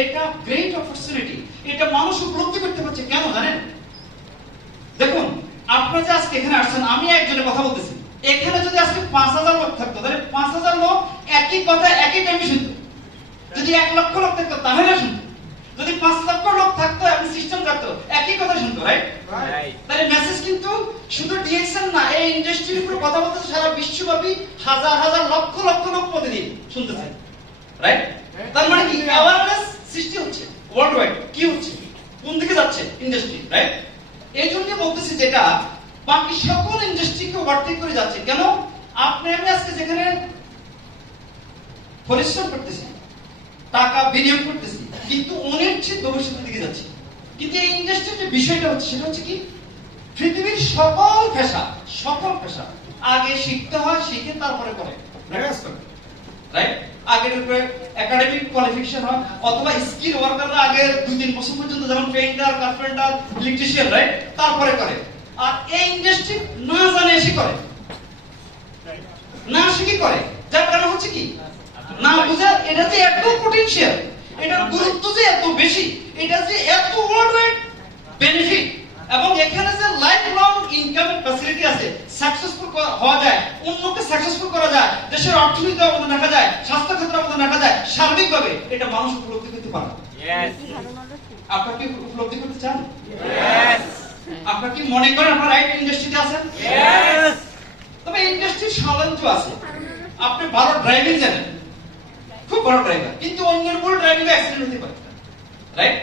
এটা great opportunity, এটা মানুষ উপলব্ধি করতে পারছে। কেন জানেন? দেখুন, আপনারা যে আজকে এখানে আসছেন, আমি একজনের কথা বলতেছি, এখানে যদি আজকে 5000 লোক থাকতো, তাহলে 5000 লোক একই কথা একই টাইমে শুনতো। যদি 1 লক্ষ লোক থাকতো তাহলে শুনতো। যদি 5 লক্ষ লোক থাকতো এবং সিস্টেম থাকতো একই কথা শুনতো, রাইট? তাহলে মেসেজ কিন্তু শুধু ডিএক্সএন না, এই ইন্ডাস্ট্রির উপর কথা বলতেছে সারা বিশ্বব্যাপী হাজার হাজার লক্ষ লক্ষ লোক প্রতিদিন শুনতেছে, রাইট? তার মানে কি অ্যাওয়ারনেস সৃষ্টি হচ্ছে ওয়ার্ল্ড ওয়াইড। কি হচ্ছে, কোন দিকে যাচ্ছে ইন্ডাস্ট্রি, রাইট? এই জন্য বলতেছি যেটা বাকি সকল ইন্ডাস্ট্রিকে ওভারটেক করে যাচ্ছে। কেন? আপনি আমি আজকে যেখানে পরিশ্রম করতেছি, টাকা বিনিয়োগ করতেছি, কিন্তু অনেক চেয়ে ভবিষ্যতের দিকে যাচ্ছে। কিন্তু এই ইন্ডাস্ট্রির যে বিষয়টা হচ্ছে সেটা হচ্ছে কি, পৃথিবীর সকল পেশা আগে শিখতে হয়, শিখে তারপরে করে, রাইট? আগের উপরে একাডেমিক কোয়ালিফিকেশন হয়, অথবা স্কিল ওয়ার্কাররা আগে 2-3 বছর পর্যন্ত যেমন পেইন্টার, কার্পেন্টার, ইলেকট্রিশিয়ান, রাইট, তারপরে করে। আর এই ইন্ডাস্ট্রি না জানে এসে করে, না শিখে করে। যার কারণ হচ্ছে কি, না বুঝা এটা যে এত পটেনশিয়াল, এটার গুরুত্ব যে এত বেশি, এটা যে এত ওয়ার্ল্ড ওয়াইড বেনিফিট, এবং এখানে যে লাইফ লং ইনকামের ফ্যাসিলিটি আছে, সাকসেসফুল হওয়া যায়, অন্যকে সাকসেসফুল করা যায়, দেশের অর্থনীতি অবদান রাখা যায়, স্বাস্থ্য ক্ষেত্রে অবদান রাখা যায়, সার্বিকভাবে এটা মানুষ উপলব্ধি করতে পারে। আপনারা কি উপলব্ধি করতে চান? আপনারা কি মনে করেন আপনারা রাইট ইন্ডাস্ট্রিতে আছেন? তবে ইন্ডাস্ট্রির চ্যালেঞ্জ আছে। আপনি ভালো ড্রাইভিং জানেন, খুব ভালো ড্রাইভার, কিন্তু অন্যের ভুল ড্রাইভিং অ্যাক্সিডেন্ট হতে পারে, রাইট?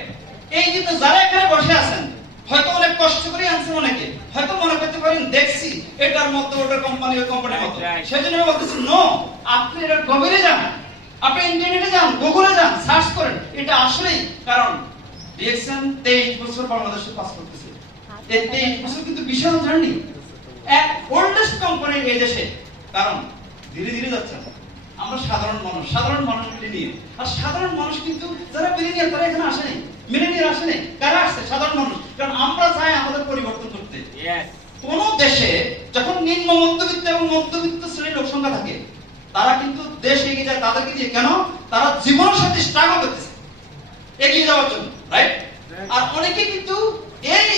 এই জন্য যারা এখানে বসে আছেন, হয়তো অনেক কষ্ট করে আনছেন, অনেকে হয়তো মনে করতে পারেন দেখছি এটার মতো ওটার কোম্পানি ওই কোম্পানির মতো, সেজন্য আমি বলতেছি নো, আপনি এটার গভীরে যান, আপনি ইন্টারনেটে যান, গুগলে যান, সার্চ করেন, এটা আসলেই। কারণ ডিএক্সএন 23 বছর বাংলাদেশে পাস করতেছে। এই 23 বছর কিন্তু বিশাল জার্নি, এক ওল্ডেস্ট কোম্পানি এই দেশে। কারণ ধীরে ধীরে যাচ্ছে, আমরা সাধারণ মানুষকে নিয়ে, আর সাধারণ মানুষ কিন্তু যারা মিলেনিয়াল তারা এখানে আসে নাই, মিলেনিয়াল আসে নাই, কারা আসছে? সাধারণ মানুষ। কারণ আমরা চাই আমাদের পরিবর্তন করতে। কোন দেশে যখন নিম্ন মধ্যবিত্ত এবং মধ্যবিত্ত শ্রেণীর লোক সংখ্যা থাকে, তারা কিন্তু দেশ এগিয়ে যায় তাদেরকে দিয়ে। কেন? তারা জীবনের সাথে স্ট্রাগল করতেছে এগিয়ে যাওয়ার জন্য, রাইট? আর অনেকে কিন্তু এই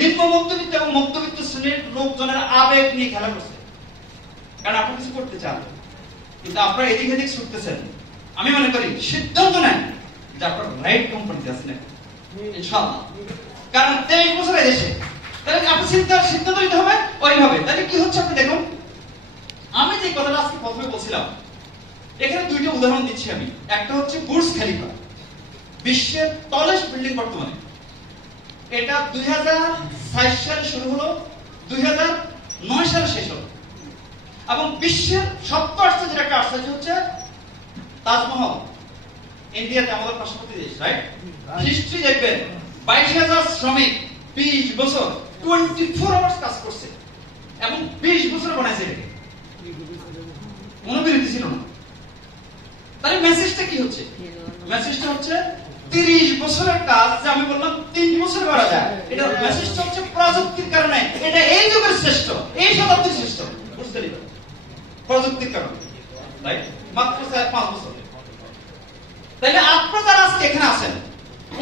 নিম্ন মধ্যবিত্ত এবং মধ্যবিত্ত শ্রেণীর লোকজনের আবেগ নিয়ে খেলা করছে, কারণ আপনি কিছু করতে চান, কিন্তু আপনারা এদিক এদিক ছুটতেছেন। আমি মনে করি সিদ্ধান্ত নেন যে আপনার রাইট কোম্পানিতে আছেন ইনশাআল্লাহ। কারণ 23 বছর এসে তাহলে আপনি সিদ্ধান্ত নিতে হবে ওইভাবে। তাহলে কি হচ্ছে আপনি দেখুন, আমি যে কথাটা আজকে প্রথমে বলছিলাম, এখানে দুইটা উদাহরণ দিচ্ছি আমি। একটা হচ্ছে বুর্জ খলিফা, বিশ্বের টলেস্ট বিল্ডিং বর্তমানে। এটা 2006 সালে শুরু হলো, 2009 সালে শেষ হলো। এবং বিশ্বের সবচেয়ে আশ্চর্যের একটা আশ্চর্য হচ্ছে তাজমহল, ইন্ডিয়াতে, আমাদের পার্শ্ববর্তী দেশ, রাইট? হিস্ট্রি দেখবেন 22,000 শ্রমিক 20 বছর 24 আওয়ার্স কাজ করছে, এবং 20 বছর বানাইছে। এটাকে কোনো বিরতি ছিল না। তাহলে মেসেজটা কি হচ্ছে? মেসেজটা হচ্ছে 30 বছরের কাজ যে আমি বললাম 3 বছর করা যায়, এটা মেসেজটা হচ্ছে প্রযুক্তির কারণে এটা এই যুগের শ্রেষ্ঠ, এই শতাব্দীর শ্রেষ্ঠ। বুঝতে পারলেন? প্রযুক্তির কারণে, রাইট? মাত্র 5 বছর। তাহলে আপনারা যারা আজকে এখানে আছেন,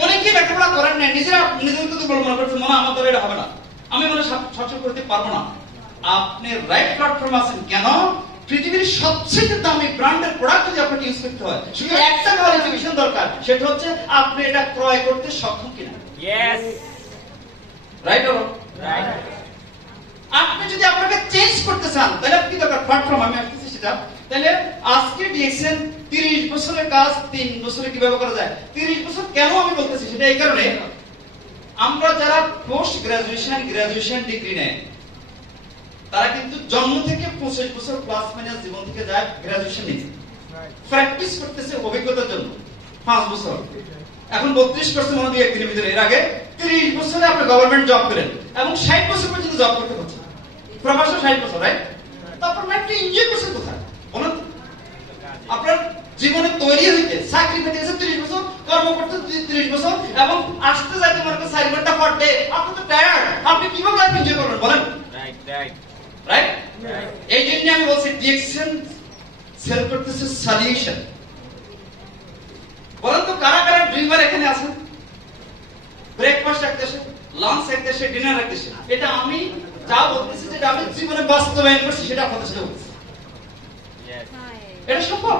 অনেকেই লেখাপড়া করেন না, নিজেদেরকে দুর্বল মনে করছেন, মনে আমার দ্বারা এটা হবে না, আমি মনে সচ্ছল করতে পারবো না। আপনি রাইট প্ল্যাটফর্মে আছেন। কেন? পৃথিবীর সবচেয়ে দামি ব্র্যান্ডের প্রোডাক্ট যদি আপনাকে ইউজ করতে হয়, শুধু একটা কোয়ালিফিকেশন দরকার, সেটা হচ্ছে আপনি এটা ক্রয় করতে সক্ষম কিনা। Yes, right or right? আপনি যদি আপনাকে চেঞ্জ করতে চান, তাহলে আপনি দরকার প্ল্যাটফর্ম, আমি আসতেছি সেটা। তাহলে আজকে ডিএক্সএন 30 বছরের কাজ 3 বছরে কিভাবে করা যায়। 30 বছর কেন আমি বলতেছি সেটা এই কারণে, আমরা যারা পোস্ট গ্রাজুয়েশন ডিগ্রি নেয়, তারা কিন্তু জন্ম থেকে 25 বছর প্লাস মাইনাস জীবন থেকে যায় গ্রাজুয়েশন নিতে, প্র্যাকটিস করতেছে অভিজ্ঞতার জন্য 5 বছর। এখন 32% মনে হয় একদিনের ভিতরে। এর আগে 30 বছরে আপনি গভর্নমেন্ট জব করেন এবং 60 বছর পর্যন্ত জব করতে পারছেন, প্রফেশনাল 60 বছর, রাইট? তারপর আপনি এনজয় করছেন কোথায় বলেন? আপনার জীবনে তৈরি হইতে চাকরি পেতে গেছে 30 বছর, কর্ম করতে 30 বছর, এবং আসতে যাইতে মনে করেন 4 ঘন্টা পার ডে। আপনি তো টায়ার্ড, আপনি কিভাবে লাইফ এনজয় করবেন বলেন? রাইট? এই জন্য আমি বলছি ডিএক্সএন সেল করতেছে সলিউশন। বলেন তো কারা কারা ড্রিম লাঞ্চ এক দেশে, ডিনার এক দেশে। এটা আমি যা বলতেছি, যেটা আমি জীবনে বাস্তবায়ন করছি, সেটা আপনাদের সাথে বলছি। এটা সম্ভব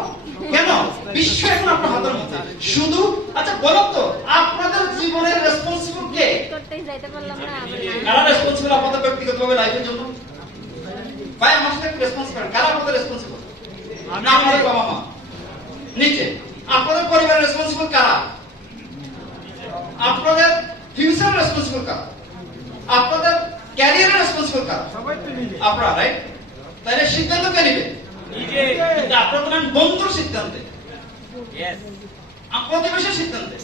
কেন? বিশ্ব এখন আপনার হাতের মধ্যে। শুধু আচ্ছা বলুন তো, আপনাদের জীবনের রেসপন্সিবল কে? কারা রেসপন্সিবল আপনাদের ব্যক্তিগতভাবে লাইফের জন্য? ভাই আমার সাথে একটু রেসপন্স করেন, কারা আপনাদের রেসপন্সিবল? না আমাদের বাবা মা। নিচে আপনাদের পরিবারের রেসপন্সিবল কারা? আপনাদের ফিউচার রেসপন্সিবল কারা? আপনাদের ক্যারিয়ারের রেসপন্সিবল কারা? আপনারা, রাইট? তাহলে সিদ্ধান্ত কে নেবে? নিজে। কিন্তু আপনারা তো বন্ধুর সিদ্ধান্তে, প্রতিবেশীর সিদ্ধান্তে।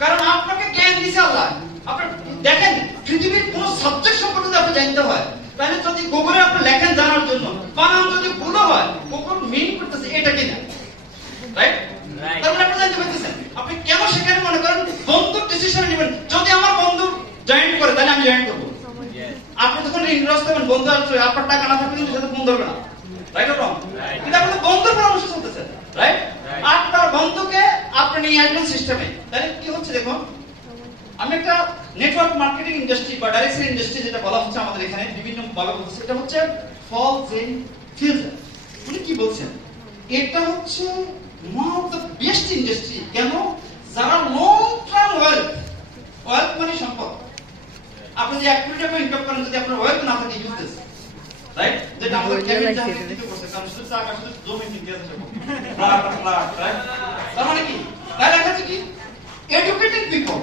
কারণ আপনাকে জ্ঞান দিয়েছে আল্লাহ। আপনি দেখেন পৃথিবীর কোন সাবজেক্ট সম্পর্কে যদি আপনি জানতে হয়, তাহলে যদি গুগলে আপনি লেখেন জানার জন্য, বানান যদি ভুল হয়, গুগল মিন করতেছে এটা কিনা, রাইট? তাহলে আপনি জানতে পারতেছেন। আপনি কেন সেখানে মনে করেন বন্ধুর ডিসিশন নেবেন? যদি আমার বন্ধু জয়েন করে তাহলে আমি জয়েন করবো। আপনি তখন ইন্টারেস্ট দেবেন, বন্ধু আসবে, আপনার টাকা না থাকলে কিন্তু সাথে ফোন ধরবে না, রাইট অর রং? কিন্তু আপনি বন্ধুর পরামর্শ চলতেছেন, রাইট? আপনার বন্ধুকে আপনি নিয়ে আসবেন সিস্টেমে। তাহলে কি হচ্ছে দেখুন, আমি একটা নেটওয়ার্ক মার্কেটিং ইন্ডাস্ট্রি বা ডাইরেক্ট সেল ইন্ডাস্ট্রি যেটা বলা হচ্ছে আমাদের এখানে বিভিন্ন ভাবে বলছে, এটা হচ্ছে ফলস ইন ফিল্টার। উনি কি বলছেন? এটা হচ্ছে one of the best industry. কেন? যারা লং টার্ম ওয়েলথ, ওয়েলথ মানে সম্পদ। আপনি যে 1 কোটি টাকা ইনকাম করেন, যদি আপনার ওয়েলথ না থাকে, ইউজলেস, রাইট? যেটা আমাদের কেবিন চাকরি দিতে করছে, কারণ শুধু টাকা, শুধু জমি কিনতে আছে সব ফ্ল্যাট, রাইট? তার মানে কি? তাই লেখা আছে কি? Educated people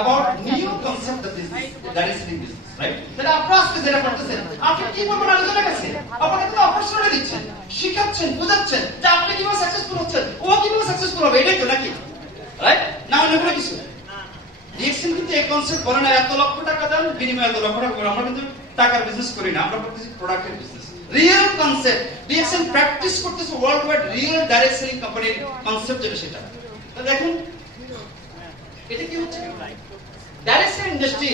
about new concept of business, that is in business, right? তাহলে আপনারা আজকে যেটা করতেছেন, আপনি কি বলবেন আলোচনা কাছে? আপনাকে তো অপরচুনিটি দিচ্ছেন, শিখাচ্ছেন, বোঝাচ্ছেন যে আপনি কিভাবে সাকসেসফুল হচ্ছেন, ও কিভাবে সাকসেসফুল হবে, এটাই তো নাকি, রাইট? না অন্য কোনো কিছু। ডিএক্সএন কিন্তু এই কনসেপ্ট বলে না এত লক্ষ টাকা দেন বিনিময়ে এত লক্ষ টাকা। আমরা কিন্তু টাকার বিজনেস করি না, আমরা করতেছি প্রোডাক্টের business. Real concept DXN practice করতেছে world wide, real direct selling কোম্পানির কনসেপ্ট যেটা সেটা। তাহলে দেখুন এটা কি হচ্ছে? ডাইরেক্ট সেল ইন্ডাস্ট্রি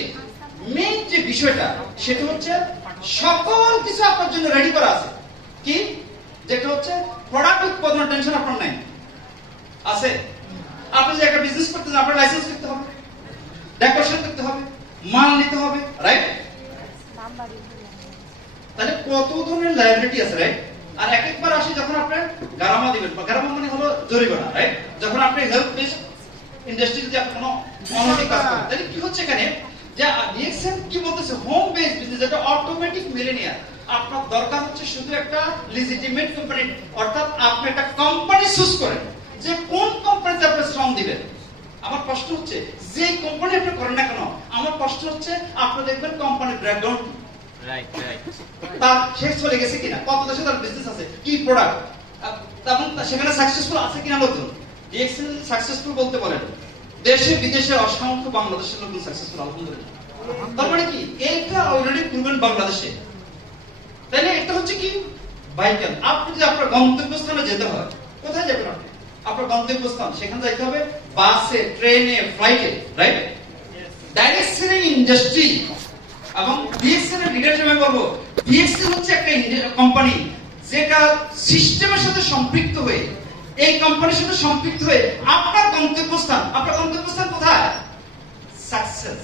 মেইন যে বিষয়টা সেটা হচ্ছে সকল কিছু আপনার জন্য রেডি করা আছে। কি? যেটা হচ্ছে প্রোডাক্ট উৎপাদনের টেনশন আপনার নাই, আছে? আপনি যে একটা বিজনেস করতেছেন, আপনার লাইসেন্স করতে হবে, ডেকোরেশন করতে হবে, মাল নিতে হবে, রাইট? তাহলে কত ধরনের লায়াবিলিটি আছে, রাইট? আর একবার আসি যখন আপনি গারামা দিবেন, গারামা মানে হলো জরিমানা, রাইট? যখন আপনি হেল্প বেসড ইন্ডাস্ট্রিতে কোনো অনৈতিক কাজ করেন, তাহলে কি হচ্ছে এখানে? যে ডিএক্সএন কি বলতেছে, হোম বেসড বিজনেস, এটা অটোমেটিক মিলেনিয়ার। আপনার দরকার হচ্ছে শুধু একটা লিজিটিমেট কোম্পানি, অর্থাৎ আপনি একটা কোম্পানি চুজ করেন যে কোন কোম্পানিতে আপনি শ্রম দিবেন। আমার প্রশ্ন হচ্ছে যে কোম্পানি আপনি করেন না কেন, আমার প্রশ্ন হচ্ছে আপনি দেখবেন কোম্পানির ব্যাকগ্রাউন্ড কি, রাইট? তার শেষ চলে গেছে কিনা, কত দেশে তার বিজনেস আছে, কি প্রোডাক্ট, এবং সেখানে সাকসেসফুল আছে কিনা লোকজন। ডিএক্সএন সাকসেসফুল বলতে পারেন, দেশে বিদেশে অসংখ্য বাংলাদেশের লোক সাকসেসফুল, আলহামদুলিল্লাহ। তার মানে কি? এইটা অলরেডি প্রুভেন বাংলাদেশে। তাহলে এটা হচ্ছে কি ভাইটাল। আপনি যদি আপনার গন্তব্যস্থানে যেতে হয়, কোথায় যাবেন আপনি? আপনার গন্তব্যস্থান, সেখানে যাইতে হবে বাসে, ট্রেনে, ফ্লাইটে, রাইট? ডাইরেক্ট সেলিং ইন্ডাস্ট্রি এবং ডিএক্সএন এর লিডারশিপ আমি বলবো, ডিএক্সএন হচ্ছে একটা কোম্পানি যেটা সিস্টেমের সাথে সম্পৃক্ত হয়ে, এই কোম্পানির সাথে সম্পৃক্ত হয়ে আপনার গন্তব্যস্থান, আপনার গন্তব্যস্থান কোথায়? সাকসেস।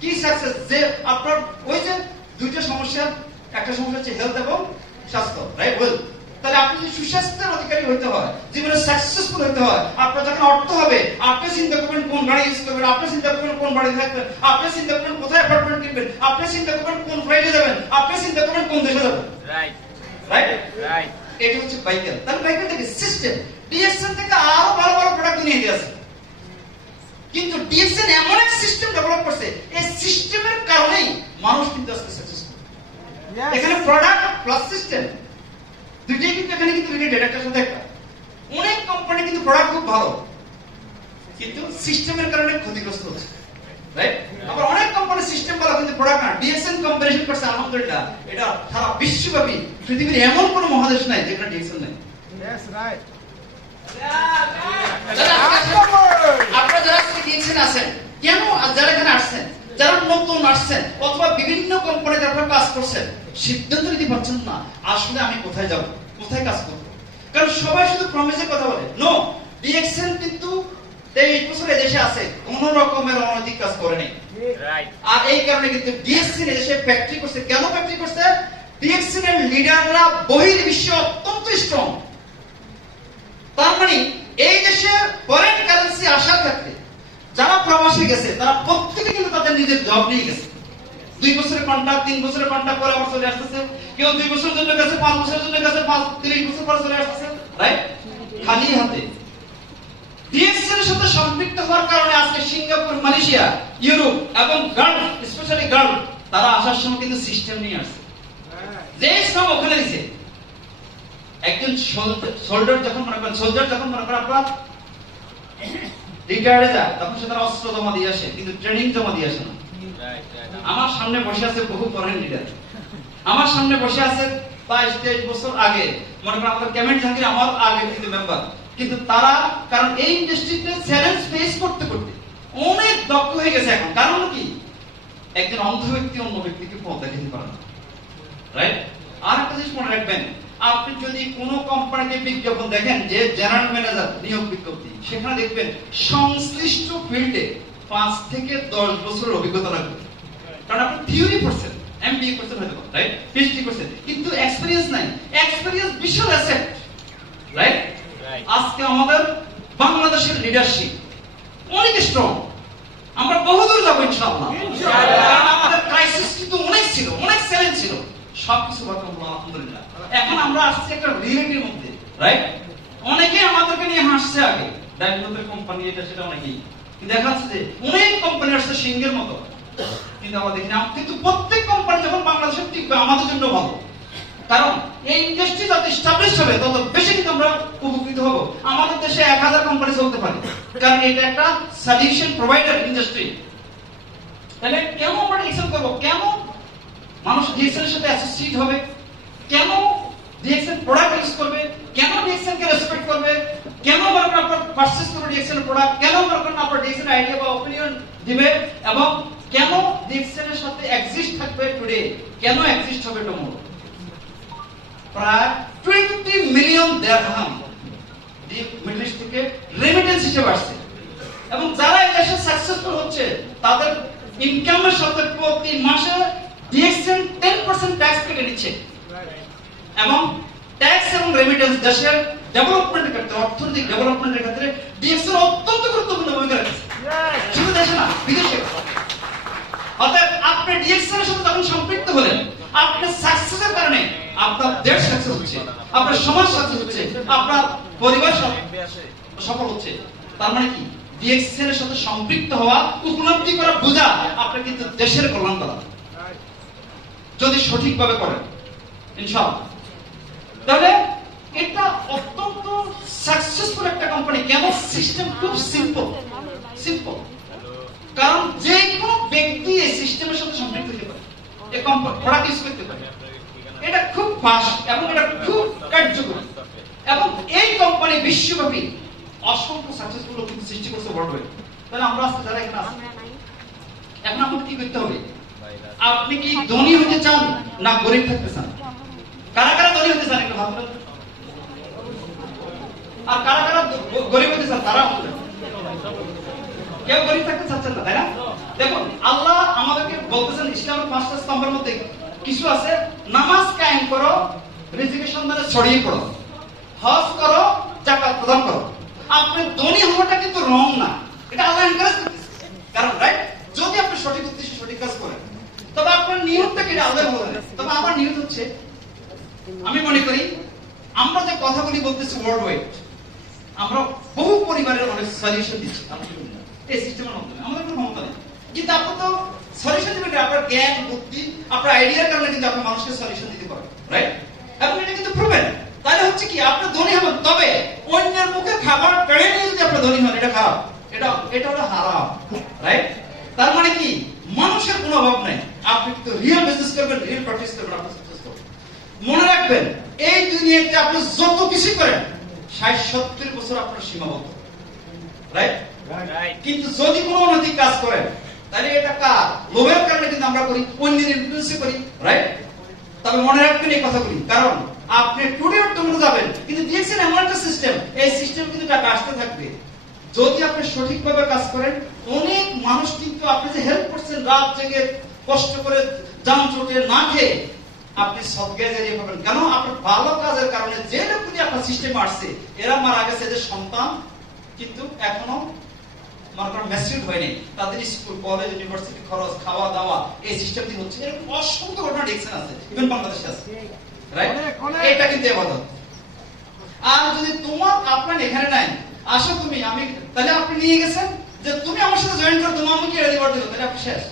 কি সাকসেস? যে আপনার ওই যে দুইটা সমস্যা, একটা সমস্যা হচ্ছে হেলথ এবং স্বাস্থ্য, রাইট? ওয়েল, তাহলে আপনি যদি সুস্বাস্থ্যের অধিকারী হইতে হয়, জীবনে সাকসেসফুল হইতে হয়, আপনার যখন অর্থ হবে, আপনি চিন্তা করবেন কোন গাড়ি ইউজ করবেন, আপনি চিন্তা করবেন কোন বাড়ি থাকবেন, আপনি চিন্তা করবেন কোথায় অ্যাপার্টমেন্ট কিনবেন, আপনি চিন্তা করবেন কোন ফ্লাইটে যাবেন, আপনি চিন্তা করবেন কোন দেশে যাবেন, রাইট? Right, right. এটা হচ্ছে ভাইটাল। তাহলে ভাইটাল থেকে সিস্টেম, ডিএক্সএন থেকে আরো ভালো ভালো প্রোডাক্ট নিয়ে গেছে, কিন্তু ডিএক্সএন এমন এক সিস্টেম ডেভেলপ করছে, এই সিস্টেমের কারণেই মানুষ কিন্তু আজকে সাকসেসফুল। এখানে প্রোডাক্ট প্লাস সিস্টেম দুইটাই কিন্তু এখানে কিন্তু রিলেটেড একটার সাথে একটা। অনেক কোম্পানি কিন্তু প্রোডাক্ট খুব ভালো, কিন্তু সিস্টেমের কারণে ক্ষতিগ্রস্ত হচ্ছে, রাইট? আবার অনেক কোম্পানি সিস্টেম ভালো কিন্তু প্রোডাক্ট না। ডিএক্সএন কম্পারিজন করছে, আলহামদুলিল্লাহ, এটা সারা বিশ্বব্যাপী পৃথিবীর এমন কোনো মহাদেশ নাই যেখানে ডিএক্সএন নাই। Yes right. আপনারা যারা ডিএক্সএন আছেন, কেন যারা এখানে আসছেন, যারা নতুন আসছেন অথবা বিভিন্ন কোম্পানিতে আপনারা কাজ করছেন, সিদ্ধান্ত নিতে পারছেন না আসলে আমি কোথায় যাব, কোথায় কাজ করব। কারণ সবাই শুধু প্রমিসের কথা বলে। নো, ডিএক্সএন কিন্তু 23 বছর দেশে আছে, কোন কোনো রকমের অনৈতিক কাজ করে নাই। আর এই কারণে কিন্তু ডিএক্সএন এসে ফ্যাক্টরি করছে। কেন ফ্যাক্টরি করছে? ডিএক্সএন এর লিডাররা বহির্বিশ্বে অত্যন্ত স্ট্রং। তার মানে এই দেশে ফরেন কারেন্সি আসার ক্ষেত্রে যারা প্রবাসী গেছে তারা প্রত্যেকে কিন্তু তাদের নিজের জব নিয়ে গেছে। 2 বছরের কন্ট্রাক্ট, 3 বছরের কন্ট্রাক্ট করে আবার চলে আসতেছে। কেউ 2 বছরের জন্য গেছে, 5 বছরের জন্য গেছে, 30 বছর পরে চলে আসতেছে, রাইট? খালি হাতে। ডিএক্সএন এর সাথে সম্পৃক্ত হওয়ার কারণে আজকে সিঙ্গাপুর, মালয়েশিয়া, ইউরোপ এবং গালফ, স্পেশালি গালফ, তারা আসার সময় কিন্তু সিস্টেম নিয়ে আসছে। যে সব ওখানে দিছে। একজন সোল্ডার যখন মনে করেন আপনার রিটায়ার্ডে যায়, তখন সে তার অস্ত্র জমা দিয়ে আসে, কিন্তু ট্রেনিং জমা দিয়ে আসে না। আমার সামনে বসে আছে বহু ফরেন লিডার, আমার সামনে বসে আছে 22-23 বছর আগে, মনে করেন আমাদের ক্যামেন্ট জাহাঙ্গীর আমার আগে কিন্তু মেম্বার, কিন্তু তারা কারণ এই ইন্ডাস্ট্রিতে চ্যালেঞ্জ ফেস করতে করতে অনেক দক্ষ হয়ে গেছে এখন। কারণ কি? একজন অন্ধ ব্যক্তি অন্য ব্যক্তিকে পথ দেখাতে পারে না, রাইট? আর একটা জিনিস মনে রাখবেন, আপনি যদি কোন কোম্পানিতে বিজ্ঞাপন দেখেন যে জেনারেল ম্যানেজার নিয়োগ বিজ্ঞপ্তি, সেখানে দেখবেন সংশ্লিষ্ট ফিল্ডে 5 থেকে 10 বছরের অভিজ্ঞতা লাগবে। কারণ আপনি থিওরি পড়ছেন, এমবিএ করছেন হয়তো, রাইট? পিএইচডি করছেন, কিন্তু এক্সপেরিয়েন্স নাই। এক্সপেরিয়েন্স বিশাল অ্যাসেট, রাইট? আজকে আমাদের বাংলাদেশের লিডারশিপ অনেক স্ট্রং। আমরা বহুদূর যাবো ইনশাআল্লাহ। কারণ আমাদের ক্রাইসিস কিন্তু অনেক ছিল, অনেক চ্যালেঞ্জ ছিল। সবকিছু আলহামদুলিল্লাহ এখন আমরা আসছি একটা রিয়েলিটির মধ্যে, রাইট? অনেকে আমাদেরকে নিয়ে হাসছে আগে, ডায়মন্ডের কোম্পানি এটা সেটা অনেকেই, কিন্তু দেখা যাচ্ছে যে অনেক কোম্পানি আসছে সিংহের মতো, কিন্তু আমরা দেখি না। কিন্তু প্রত্যেক কোম্পানি যখন বাংলাদেশে টিকবে আমাদের জন্য ভালো। কারণ এই ইন্ডাস্ট্রি যত এস্টাবলিশ হবে তত বেশি কিন্তু আমরা উপকৃত হব। আমাদের দেশে 1000 কোম্পানি চলতে পারে, কারণ এটা একটা সলিউশন প্রোভাইডার ইন্ডাস্ট্রি। তাহলে কেন আমরা ডিএক্সএন করব? কেন মানুষ ডিএক্সএন এর সাথে অ্যাসোসিয়েট হবে? কেন ডিএক্সএন প্রোডাক্ট ইউজ করবে? কেন ডিএক্সএন কে রেসপেক্ট করবে? কেন আপনারা পারচেজ করবে ডিএক্সএন এর প্রোডাক্ট? কেন আপনারা ডিএক্সএন আইডিয়া বা অপিনিয়ন দিবে? এবং কেন ডিএক্সএন এর সাথে এক্সিস্ট থাকবে টুডে? কেন এক্সিস্ট হবে টুমরো? প্রায় 20 মিলিয়ন দিরহাম মিডল ইস্ট থেকে রেমিটেন্স হিসেবে আসছে। এবং যারা এই দেশে সাকসেসফুল হচ্ছে তাদের ইনকামের সাথে প্রতি মাসে ডিএক্সএন 10% ট্যাক্স কেটে নিচ্ছে। এবং ট্যাক্স এবং রেমিটেন্স দেশের ডেভেলপমেন্টের ক্ষেত্রে, অর্থনৈতিক ডেভেলপমেন্টের ক্ষেত্রে ডিএক্সএন অত্যন্ত গুরুত্বপূর্ণ ভূমিকা রাখছে, শুধু দেশে না বিদেশে। অতএব আপনি ডিএক্সএন এর সাথে যখন সম্পৃক্ত হলেন, আপনার সাকসেসের কারণে আপনার দেশ সাকসেস হচ্ছে, আপনার সমাজ সাকসেস হচ্ছে, আপনার পরিবার সফল হচ্ছে। তার মানে কি? ডিএক্সএন এর সাথে সম্পৃক্ত হওয়া, উপলব্ধি করা, বোঝা আপনার কিন্তু দেশের কল্যাণ করা, যদি সঠিকভাবে করেন ইনশাআল্লাহ। তাহলে এটা অত্যন্ত সাকসেসফুল একটা কোম্পানি। কেন? সিস্টেম খুব সিম্পল। কারণ যে কোনো ব্যক্তি এই সিস্টেমের সাথে সম্পৃক্ত হতে পারে, এই কোম্পানি প্রোডাক্ট ইউজ করতে পারে। এটা খুব ফাস্ট এবং এটা খুব কার্যকরী। এবং এই কোম্পানি বিশ্বব্যাপী অসংখ্য সাকসেসফুল কিন্তু সৃষ্টি করছে ওয়ার্ল্ডওয়াইড। তাহলে আমরা আজকে যারা এখানে আছি, এখন আমাকে কি করতে হবে? আপনি কি ধনী হতে চান না গরিব থাকতে চান? কারা কারা ধনী হতে চান একটু হাত তুলুন। আর কারা কারা গরিব হতে চান? তারা কেউ গরিব থাকতে চাচ্ছেন না, তাই না? দেখুন, আল্লাহ আমাদেরকে বলতেছেন ইসলামের 5টা স্তম্ভের মধ্যে কিছু আছে। নামাজ কায়েম করো, রিজিকের সন্ধানে ছড়িয়ে পড়ো, হজ করো, যাকাত প্রদান করো। আপনি ধনী হওয়াটা কিন্তু রং না, এটা আল্লাহ এনকারেজ করতেছে। কারণ রাইট, যদি আপনি সঠিক উদ্দেশ্যে সঠিক কাজ করেন, তবে আপনার নিয়তটা কি আল্লাহ বলেন। তবে আমার নিয়ত হচ্ছে, আমি মনে করি আমরা যে কথাগুলি বলতেছি ওয়ার্ল্ড ওয়াইড, আমরা বহু পরিবারের অনেক সলিউশন দিচ্ছি আলহামদুলিল্লাহ এই সিস্টেমের মাধ্যমে। আমাদের কোনো ক্ষমতা নেই, কিন্তু আপনি তো সলিউশন দিবেন আপনার জ্ঞান, বুদ্ধি, আপনার আইডিয়ার কারণে কিন্তু আপনি মানুষকে সলিউশন দিতে পারেন, রাইট? এবং এটা কিন্তু প্রুভেন। তাহলে হচ্ছে কি, আপনি ধনী হবেন, তবে অন্যের মুখে খাবার কেড়ে নিয়ে যদি আপনি ধনী হন, এটা খারাপ, এটা হলো হারাম, রাইট? তার মানে কি, মানুষের কোনো অভাব নাই। আপনি কিন্তু রিয়েল বিজনেস করবেন, রিয়েল প্র্যাকটিস করবেন, আপনি সাকসেস করবেন। মনে রাখবেন, এই দুনিয়াতে আপনি যত কিছু করেন 60-70 বছর আপনার সীমাবদ্ধ, রাইট? কিন্তু যদি কোনো অনৈতিক কাজ করেন, তাহলে এটা কার লোভের কারণে কিন্তু আমরা করি, অন্যের ইনফ্লুয়েন্সে করি, রাইট? তবে মনে রাখবেন এই কথাগুলি, কারণ আপনি টুডে টুমরো যাবেন, কিন্তু ডিএক্সএন এমন একটা সিস্টেম, এই সিস্টেম কিন্তু টাকা আসতে থাকবে, যদি আপনি সঠিকভাবে কাজ করেন, অনেক মানুষ কিন্তু আপনি যে হেল্প করছেন রাত জেগে কষ্ট করে যানজটে না খেয়ে, আপনি সদগায় জারিয়ে পাবেন। কেন? আপনার ভালো কাজের কারণে যে লোকগুলি আপনার সিস্টেমে আসছে, এরা মারা গেছে, এদের সন্তান কিন্তু এখনো মনে করেন ম্যাচিউর হয়নি, তাদের স্কুল কলেজ ইউনিভার্সিটি খরচ, খাওয়া দাওয়া এই সিস্টেমটি হচ্ছে। এরকম অসংখ্য ঘটনা দেখছেন আছে, ইভেন বাংলাদেশে আছে, রাইট? এটা কিন্তু ইবাদত। আর যদি তোমার আপনার এখানে নাই, আসো তুমি, আমি তাহলে আপনি নিয়ে গেছেন যে তুমি আমার সাথে জয়েন করো, তোমার আমি কি রিওয়ার্ড দেব, তাহলে আপনি শেষ।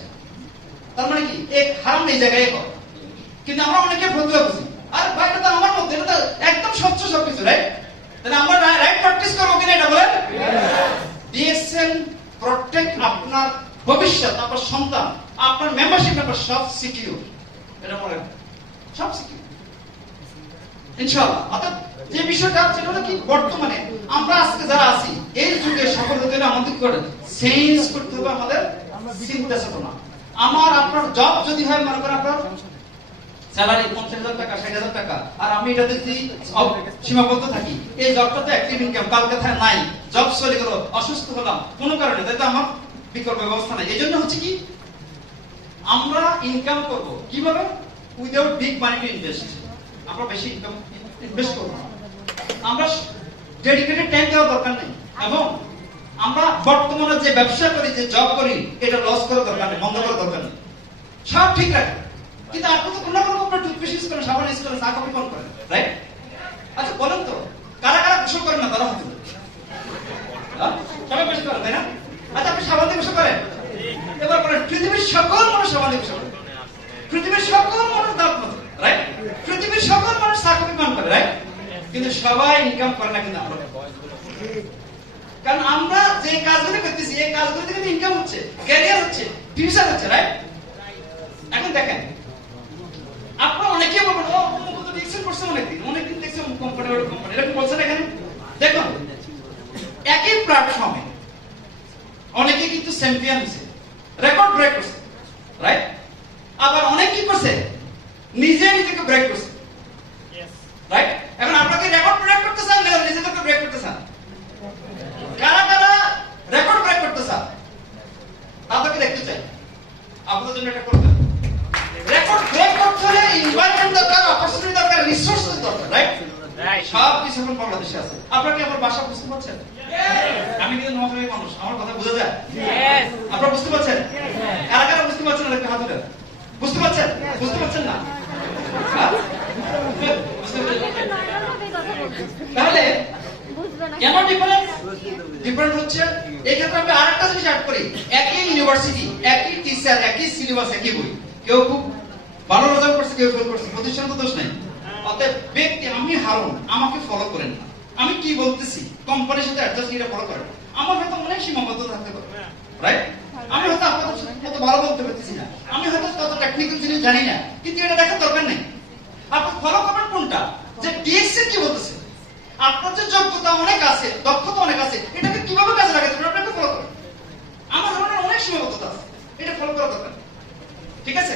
তার মানে কি এক হারাম এই জায়গায় হয়। কিন্তু আমরা অনেকে ফতুয়া বুঝি, আর ভাই এটা তো আমার মধ্যে, এটা তো একদম স্বচ্ছ সবকিছু, রাইট? তাহলে আমরা রাইট প্র্যাকটিস করবো কিনা এটা বলেন? ডিএসএন প্রটেক্ট আপনার ভবিষ্যৎ, আপনার সন্তান, আপনার মেম্বারশিপ ব্যাপার সব সিকিউর। এটা বলেন সব সিকিউর ইনশাআল্লাহ। অর্থাৎ যে বিষয়টা সেটা হলো কি, বর্তমানে আমরা আজকে যারা আছি এই যুগে সফল হতে হলে আমাদের কি করে চেঞ্জ করতে হবে আমাদের চিন্তা চেতনা। আমার আপনার জব যদি হয়, মনে করেন আপনার স্যালারি 50,000 টাকা, 60,000 টাকা, আর আমি এটাতে যদি সীমাবদ্ধ থাকি, এই জবটা তো অ্যাক্টিভ ইনকাম, কালকে থাকে নাই, জব চলে গেল, অসুস্থ হলাম কোনো কারণে, তাই তো আমার বিকল্প ব্যবস্থা নাই। এই জন্য হচ্ছে কি, আমরা ইনকাম করব কিভাবে? Without big money to invest. আমরা বেশি ইনকাম ইনভেস্ট করব না, আমরা ডেডিকেটেড টাইম দেওয়ার দরকার নেই, এবং আমরা বর্তমানে যে ব্যবসা করি, যে জব করি, এটা লস করার দরকার নেই, বন্ধ করার দরকার নেই, সব ঠিক রাখে। কিন্তু আপনি তো কোনো কোনো আপনার টুথপেস্ট ইউজ করেন, সাবান ইউজ করেন, চা কফি পান করেন, রাইট? আচ্ছা বলেন তো, কারা কারা গোসল করেন না? তারা হতে সবাই গোসল করেন, তাই না? আচ্ছা আপনি সাবান দিয়ে গোসল করেন? এবার বলেন, পৃথিবীর সকল মানুষ সাবান দিয়ে গোসল করে, পৃথিবীর সকল মানুষ দাঁত মাজে, রাইট? পৃথিবীর সকল মানুষ চা কফি পান করে, রাইট? কিন্তু সবাই ইনকাম করে না। কিন্তু আমরা, কারণ আমরা যে কাজগুলো করতেছি, এই কাজগুলো থেকে ইনকাম হচ্ছে, ক্যারিয়ার হচ্ছে, ফিউচার হচ্ছে, রাইট? এখন দেখেন, আপনারা অনেকেই বলবেন, ও তো ডিকশন করছে অনেকদিন দেখছেন কোম্পানি এরকম বলছেন। এখানে দেখুন, একই প্ল্যাটফর্মে অনেকে কিন্তু চ্যাম্পিয়ন হয়েছে, রেকর্ড ব্রেক করছে, রাইট? আবার অনেক কি করছে, নিজে নিজেকে ব্রেক করছে, রাইট? এখন আপনাকে রেকর্ড ব্রেক করতে চান না নিজেদেরকে ব্রেক করতে চান? কারা কারা রেকর্ড ব্রেক করতে চান তাদেরকে দেখতে চাই। আপনাদের জন্য একটা করতে রেকর্ড ব্রেক করতে হলে এনভায়রনমেন্ট দরকার, অপরচুনিটি দরকার, রিসোর্স দরকার, রাইট? সব কিছু এখন বাংলাদেশে আছে। আপনারা কি আমার ভাষা বুঝতে পারছেন? আমি কিন্তু নোয়াখালীর মানুষ, আমার কথা বোঝা যায়? আপনারা বুঝতে পারছেন? কারা কারা বুঝতে পারছেন? একটা হাত উঠান। বুঝতে পারছেন? বুঝতে পারছেন না? তাহলে কেন ডিফারেন্স? ডিফারেন্ট হচ্ছে এই ক্ষেত্রে আমি আরেকটা জিনিস অ্যাড করি, একই ইউনিভার্সিটি, একই টিচার, একই সিলেবাস, একই বই, কেউ খুব ভালো রেজাল্ট করছে, কেউ ফেল করছে, প্রতিষ্ঠান তো দোষ নাই। অতএব ব্যক্তি, আমি হারুন, আমাকে ফলো করেন না, আমি কি বলতেছি কোম্পানির সাথে অ্যাডজাস্ট করে ফলো করেন। আমার হয়তো অনেক সীমাবদ্ধ থাকতে পারে, রাইট? আমি হয়তো আপনাদের কত ভালো বলতে পারতেছি না, আমি হয়তো তত টেকনিক্যাল জিনিস জানি না, কিন্তু এটা দেখার দরকার নেই। আপনি ফলো করবেন কোনটা, যে ডিএসসি কি বলতেছে, আপনার যে যোগ্যতা অনেক আছে, দক্ষতা অনেক আছে, এটাকে কিভাবে কাজে লাগাতে পারবেন আপনাকে ফলো করেন। আমার ধরনের অনেক সীমাবদ্ধতা আছে, এটা ফলো করা দরকার, ঠিক আছে?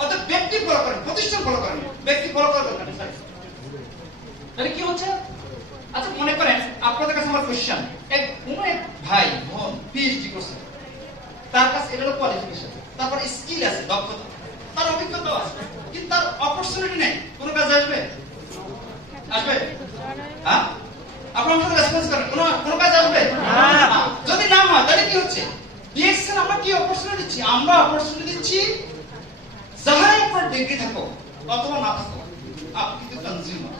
অর্থাৎ ব্যক্তি ফলো করেন, প্রতিষ্ঠান ফলো করেন, ব্যক্তি ফলো করা দরকার নেই। তাহলে কি হচ্ছে? আচ্ছা মনে করেন আপনাদের কাছে আমার কোশ্চেন, কোনো এক ভাই বোন পিএইচডি করছে, তার কাছে এটা হলো কোয়ালিফিকেশন, তারপর স্কিল আছে, দক্ষতা, তার অভিজ্ঞতা আছে, কিন্তু তার অপরচুনিটি নেই, কোনো কাজে আসবে? আসবে? হ্যাঁ, আপনার সাথে রেসপন্স করেন, কোনো কাজে আসবে? যদি না হয় তাহলে কি হচ্ছে? ডিএসএন আমরা কি অপরচুনিটি দিচ্ছি? আমরা অপরচুনিটি দিচ্ছি যাহার উপর ডিগ্রি থাকো অথবা না থাকো, আপনি কিন্তু কনজিউমার।